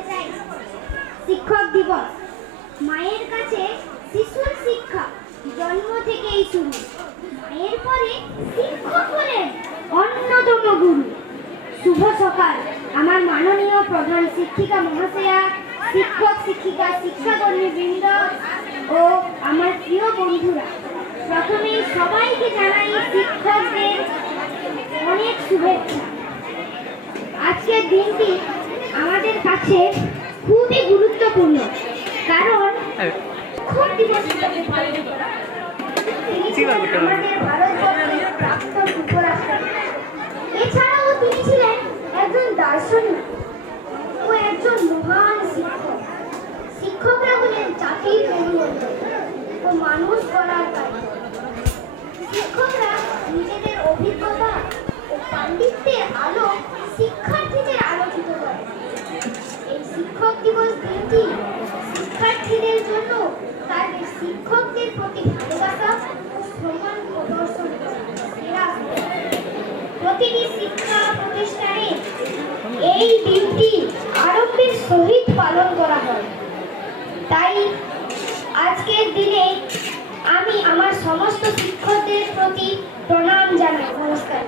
বলতে চাই শিক্ষক দিবস। মায়ের কাছে শিশুর শিক্ষা জন্ম থেকেই শুরু। মায়ের পরে শিক্ষক হলেন অন্যতম গুরু। শুভ সকাল আমার মাননীয় প্রধান শিক্ষিকা মহাশয়া, শিক্ষক শিক্ষিকা, শিক্ষাকর্মী বৃন্দ ও আমার প্রিয় বন্ধুরা। প্রথমে সবাইকে জানাই শিক্ষকদের অনেক শুভেচ্ছা। আজকের দিনটি আমাদের কাছে খুবই গুরুত্বপূর্ণ, কারণ শিক্ষক দিবস হিসেবে পালন করা হয়। তিনি ছিলেন আমাদের ভারতবর্ষের প্রাক্তন উপরাষ্ট্রপতি। এছাড়াও তিনি ছিলেন একজন দার্শনিক ও একজন মহান শিক্ষক। শিক্ষকরা হলেন জাতির মেরুদণ্ড ও মানুষ গড়ার কারিগর। শিক্ষকরা নিজেদের অভিজ্ঞতা ও পাণ্ডিত্যের আলো শিক্ষার্থীদের আলোকিত করে। এই শিক্ষক দিবস দিনটি শিক্ষার্থীদের জন্য তাদের শিক্ষকদের প্রতি ভালোবাসা ও সম্মান প্রদর্শন করে। প্রতিটি শিক্ষা প্রতিষ্ঠানে এই দিনটি আরম্ভের সহিত পালন করা হয়। তাই আজকের দিনে আমি আমার সমস্ত শিক্ষকদের প্রতি প্রণাম জানাই। নমস্কার।